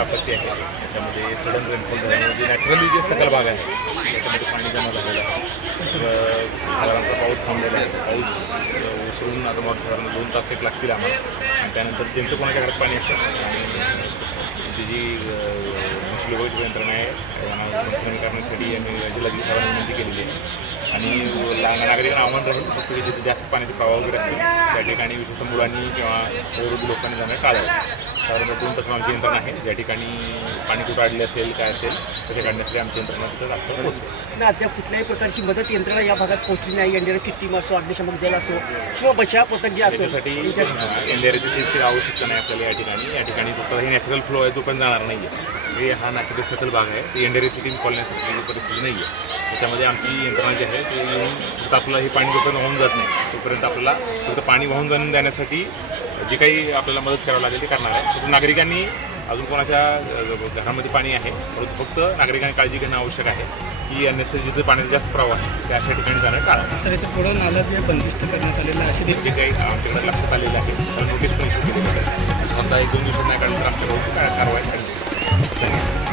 आपत्ती आहे. त्याच्यामध्ये सडन रेनफॉल झाल्यामुळे जे नॅचरली जे सकल भाग आहे. त्याच्यामध्ये पाणी जमा झालेलं आहे. तर साधारणतः पाऊस थांबलेला आहे. पाऊस उसळून आता मग साधारण दोन तास एक लागतील आम्हाला. आणि त्यानंतर त्यांचं कोणाच्या घरात पाणी असतं आणि ती जी मुस्लिम यंत्रणा आहे त्यांना करण्यासाठी आम्ही जिल्हाधिकाऱ्यांना विनंती केलेली आहे. आणि लहान नागरिकांना आव्हान राहील फक्त जिथे जास्त पाण्याचे प्रवाह वगैरे असतील त्या ठिकाणी विशेषतः मुलांनी किंवा वयोवृद्ध लोकांनी जाणं टाळावं. साधारणतः दोन तास आमची यंत्रणा आहे. ज्या ठिकाणी पाणी कुठं अडले असेल काय असेल त्याचे काढण्यासाठी आमची यंत्रणा तिथं पोहोचते ना अद्याप कुठल्याही प्रकारची मदत यंत्रणा या भागात पोहोचली नाही. एनडीआरची टीम असो अग्निशमक दल असो किंवा बचाव पथक जे असो त्याच्यासाठी त्यांच्या- एनडीआरची सीटची आवश्यकता नाही आपल्याला या ठिकाणी. या ठिकाणी फक्त हे नॅचरल फ्लो आहे तो पण जाणार नाही आहे म्हणजे हा नॅचरल सकल भाग आहे. ती एनडीआरची टीम कॉलण्याची परिस्थिती नाही आहे त्याच्यामध्ये आमची यंत्रणा जी आहे ते येऊन फक्त आपल्याला हे पाणी जोपर्यंत वाहून जात नाही तोपर्यंत आपल्याला फक्त पाणी वाहून जाऊन देण्यासाठी जी काही आपल्याला मदत करावी लागेल ती करणार आहे. नागरिकांनी अजून कोणाच्या घरामध्ये पाणी आहे परंतु फक्त नागरिकांनी काळजी घेणं आवश्यक आहे की अन्यसर जिथे पाण्याचा जास्त प्रवाह आहे त्या अशा ठिकाणी जाणं टाळा सर इथे पुढं नाला जे बंदिस्त करण्यात आलेलं आहे, अशी जे काही आमच्याकडे लक्षात आलेलं आहे त्याला नोटीस पण इश्यू केलेली आहे. आता एक दोन दिवसात नाही काढलं तर आमच्याकडून काय कारवाई करण्यात